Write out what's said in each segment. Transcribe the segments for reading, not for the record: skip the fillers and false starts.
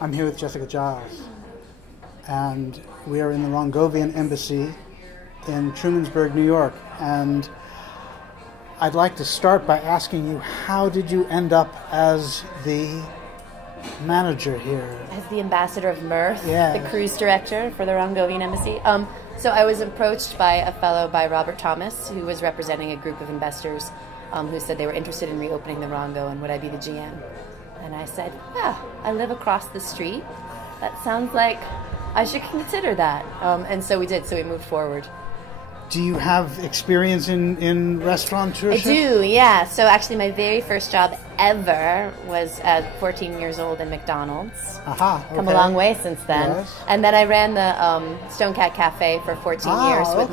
I'm here with Jessica Giles, and we are in the Rongovian Embassy in Trumansburg, New York. And I'd like to start by asking you, how did you end up as the manager here? As the ambassador of mirth, Yeah. the cruise director for the Rongovian Embassy. So I was approached by a fellow by Robert Thomas, who was representing a group of investors who said they were interested in reopening the Rongo and would I be the GM? And I said, yeah, I live across the street. That sounds like I should consider that. And so we did, so we moved forward. Do you have experience in restaurateurship? I do, yeah. So actually my very first job ever was at 14 years old in McDonald's. Aha, okay. Come a long way since then. Yes. And then I ran the Stone Cat Cafe for 14 years with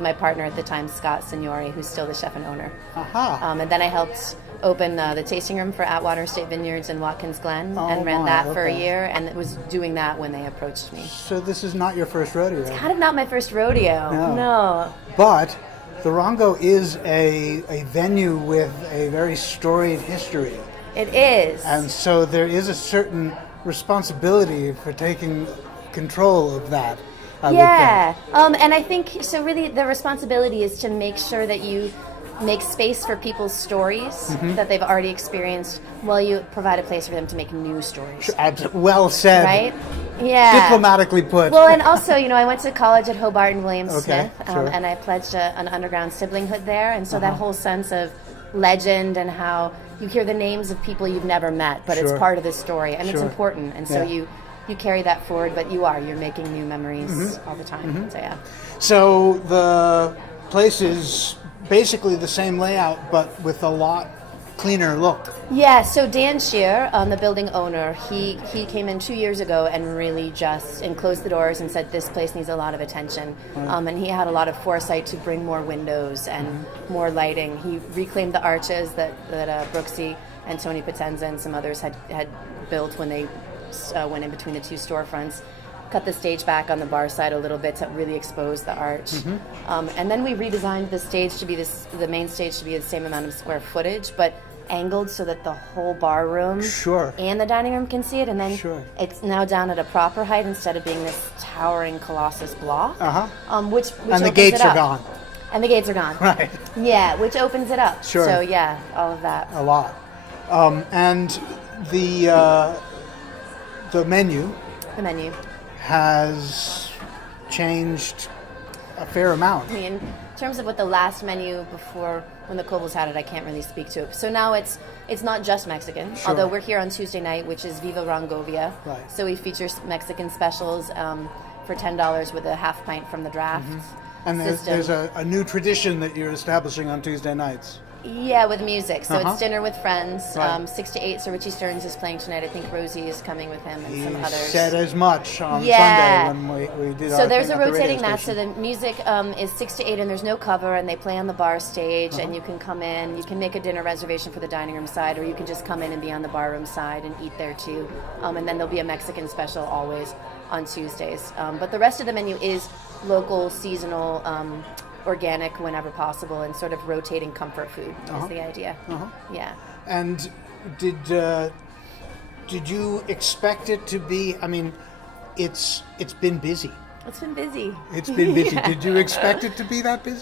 my partner at the time, Scott Signori, who's still the chef and owner. Aha. And then I helped open the tasting room for Atwater State Vineyards in Watkins Glen and ran that for a year, and was doing that when they approached me. So this is not your first rodeo? Kind of not my first rodeo. No. But the Rongo is a venue with a very storied history. It is. And so there is a certain responsibility for taking control of that. I would think. And I think, so really the responsibility is to make sure that you make space for people's stories that they've already experienced while you provide a place for them to make new stories. Well said. Right? Yeah. Diplomatically put. Well, and also, I went to college at Hobart and William Smith, sure. and I pledged an underground siblinghood there, and so that whole sense of legend and how you hear the names of people you've never met, but it's part of the story, and it's important, and so you carry that forward, but you're making new memories all the time. So yeah. So the place is basically the same layout, but with a lot cleaner look. Yeah, so Dan Shear, the building owner, he came in 2 years ago and really just closed the doors and said this place needs a lot of attention. And he had a lot of foresight to bring more windows and more lighting. He reclaimed the arches that Brooksy and Tony Potenza and some others had built when they went in between the two storefronts. Cut the stage back on the bar side a little bit to really expose the arch. And then we redesigned the stage to be the main stage to be the same amount of square footage, but angled so that the whole bar room and the dining room can see it. And then it's now down at a proper height instead of being this towering colossus block. Which and the gates are gone. And the gates are gone. Right. Yeah, which opens it up. Sure. So yeah, all of that. A lot. And the menu. The menu has changed a fair amount. I mean, in terms of what the last menu before when the Cobbles had it, I can't really speak to it. So now it's not just Mexican, although we're here on Tuesday night, which is Viva Rongovia. Right. So we feature Mexican specials for $10 with a half pint from the draft. And there's a new tradition that you're establishing on Tuesday nights. Yeah, with music. So it's dinner with friends. Right. 6 to 8, so Richie Stearns is playing tonight. I think Rosie is coming with him and some others. He said as much on Sunday when we did our So there's thing a at the rotating radio match. So station. the music is 6 to 8 and there's no cover, and they play on the bar stage, and you can come in. You can make a dinner reservation for the dining room side, or you can just come in and be on the bar room side and eat there too. And then there'll be a Mexican special always on Tuesdays. But the rest of the menu is local, seasonal, organic whenever possible, and sort of rotating comfort food is the idea. Yeah. And did you expect it to be? I mean, it's been busy. It's been busy. It's been busy. Did you expect it to be that busy?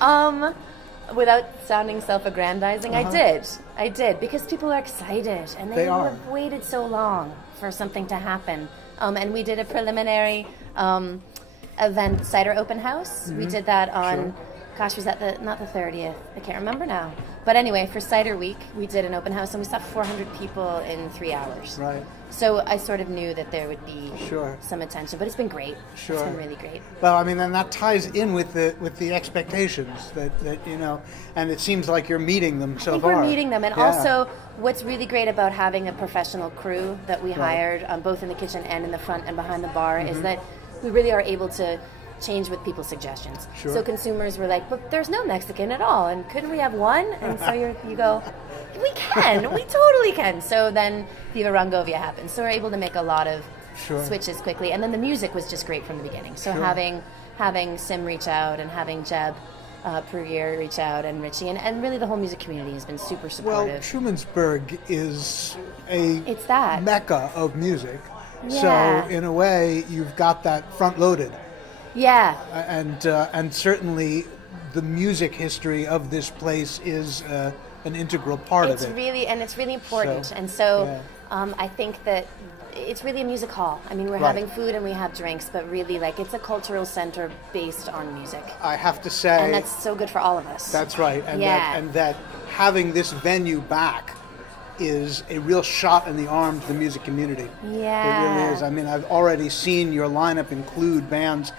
Without sounding self-aggrandizing, I did, because people are excited, and they have waited so long for something to happen. And we did a preliminary event, cider open house. We did that on. Gosh, was that not the 30th? I can't remember now. But anyway, for Cider Week, we did an open house, and we saw 400 people in 3 hours. Right. So I sort of knew that there would be some attention, but it's been great. Sure. It's been really great. Well, I mean, and that ties in with the expectations that and it seems like you're meeting them so far. I think we're meeting them, and also what's really great about having a professional crew that we hired, both in the kitchen and in the front and behind the bar, is that we really are able to change with people's suggestions. So consumers were like, but there's no Mexican at all, and couldn't we have one? And so you go, we can, we totally can. So then Viva Rongovia happened. So we're able to make a lot of switches quickly. And then the music was just great from the beginning. So having Sim reach out and having Jeb per year reach out, and Richie, and really the whole music community has been super Well, supportive. Trumansburg is a It's that. mecca of music. Yeah. So in a way, you've got that front-loaded. Yeah. And certainly the music history of this place is an integral part It's of it. it's really important. So, And so yeah. I think that it's really a music hall. I mean, we're Right. having food and we have drinks, but really, like, it's a cultural center based on music. I have to say, And that's so good for all of us. that's right, and Yeah. that having this venue back is a real shot in the arm to the music community. Yeah. It really is. I mean, I've already seen your lineup include bands,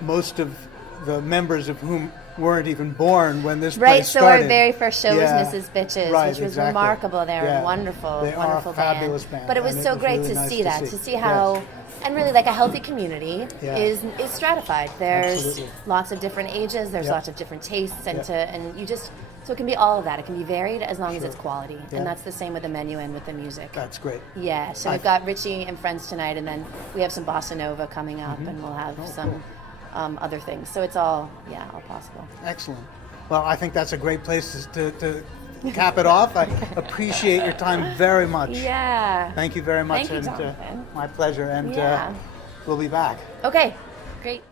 most of the members of whom weren't even born when this Right, place so started. our very first show Yeah. was Mrs. Bitches, Right, which was exactly. remarkable. They were Yeah. a wonderful, They are wonderful a fabulous band, But it was and so it was great really to nice see to that, see. to see how, Yes. and really like a healthy community Yeah. is stratified. There's Absolutely. lots of different ages, there's Yeah. lots of different tastes, and Yeah. and you just, so it can be all of that. It can be varied as long as Sure. it's quality. Yeah. And that's the same with the menu and with the music. That's great. Yeah, so we've got Richie and friends tonight, and then we have some bossa nova coming up, and we'll have some other things. So it's all possible. Excellent. Well, I think that's a great place to cap it off. I appreciate your time very much. Yeah. Thank you very much. Thank you, and Jonathan. my pleasure. And Yeah. we'll be back. Okay, great.